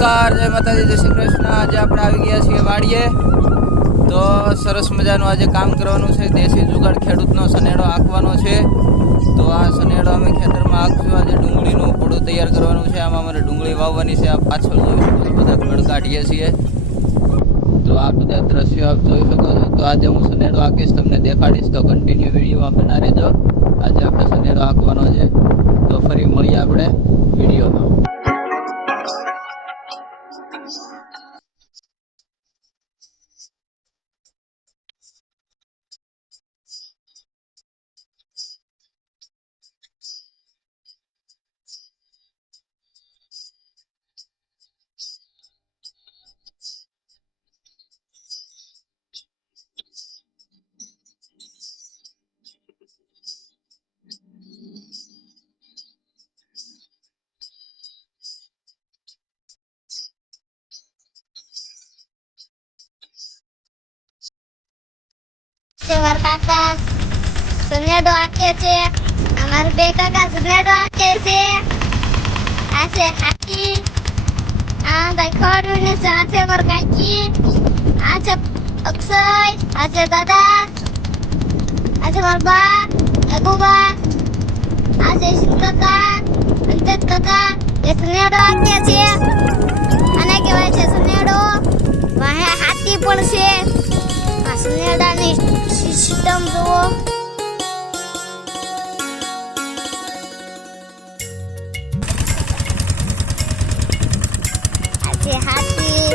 નમસ્કાર, જય માતાજી, જય શ્રી કૃષ્ણ। આજે આપણે આવી ગયા છીએ વાડીએ। તો સરસ મજાનું આજે કામ કરવાનું છે। દેશી જુગાડ ખેડૂતનો સનેડો આંકવાનો છે। તો આ સનેડો અમે ખેતરમાં આંકશું। આજે ડુંગળીનું પોડું તૈયાર કરવાનું છે। આમાં અમારે ડુંગળી વાવવાની છે। આ પાછળ જોઈ શકો છો, બધા ખડ કાઢીએ છીએ। તો આ બધા દ્રશ્યો આપ જોઈ શકો છો। તો આજે હું સનેડો આંકીશ, તમને દેખાડીશ। તો કન્ટિન્યુ વિડીયોમાં બના રહેજો। આજે આપણે સનેડો આંકવાનો છે। તો ફરી મળીએ આપણે વિડીયોમાં। કાકા સનેડો આંકે છે। અમારા બે કાકા સનેડો આંકે છે। આ છે કાકી, આ ભાઈ ખોડુને સાથે માર કાકી, આ છે અક્ષય, આ છે દાદા, આ છે મારા બા અગુબા, આ છે કાકા, અંતત કાકા। એ સનેડો આંકે છે। આને કહેવાય છે સનેડો। વાહે હાથી પણ છે। આ સનેડાની સિસ્ટમ જુઓ। આ છે હાથી,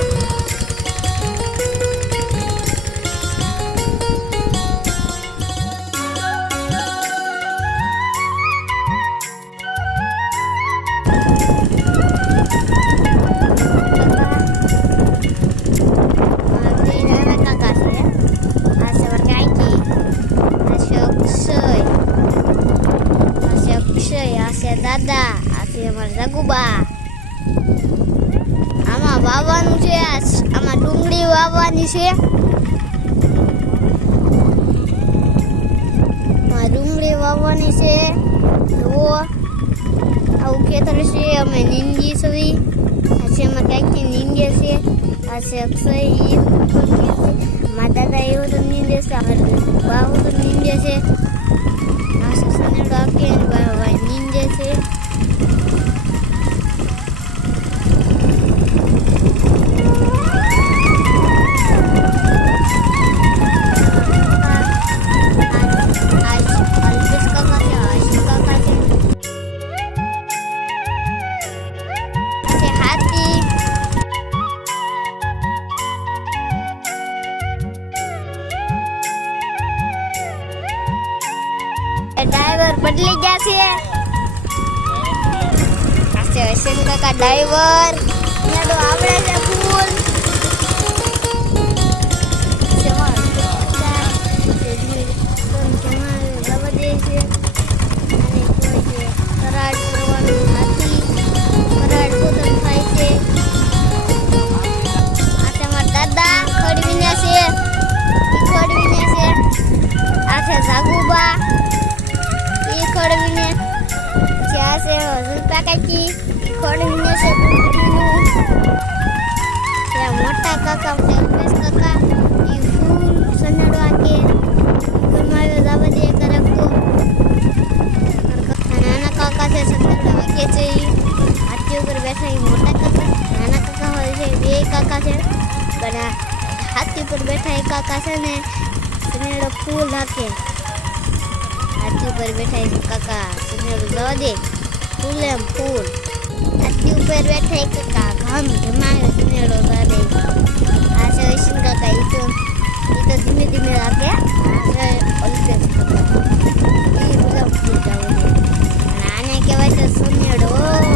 દાદા, આ છે અમારા જગુબા। આમાં વાવવાનું છે। આમાં ડુંગળી વાવવાની છે। આમાં ડુંગળી વાવવાની છે। જુઓ આવું ખેતર છે। અમે નીંદી સવી, આ છે અમારા કાકી નીંદે છે। આ છે અક્ષય, મારા દાદા એવું તો નીંદે છે। અમારા બાહુ તો નીંદે છે। આ છે સનેડો આંકે ભાઈ નીંદે છે। ડ્રાઈવર બદલી ગયા છે। આ છે હસન કાકા ડ્રાઈવર। સનેડો આવડે છે ફૂલ। જાગુબા એ ખોડવીને જ્યાં છે હજુરપા કાકી ખોડવીને છે ડુંગળીનું। ત્યાં મોટા કાકા ઉમેશ કાકા એ ફૂલ સનેડો આંકે ગમાવ્યો જવા દે કરતો। નાના કાકા છે સનેડો આંકે છે। હાથી ઉપર બેઠા એ મોટા કાકા, નાના કાકા હોય છે બે કાકા છે। પણ હાથી ઉપર બેઠા એ કાકા છે ને સનેડો ફૂલ આંકે। हाथी ऊपर बैठा है काका सनेडो जवा दे फूल एम फूल। हाथी ऊपर बैठा है काका घम घमावे सनेडो जवा दे। आ से हसन काका ई तो धीमे धीमे आगे आ अल्पेश काका ई पूरा फूल जावे दे। आने कहेवाय छे सनेडो।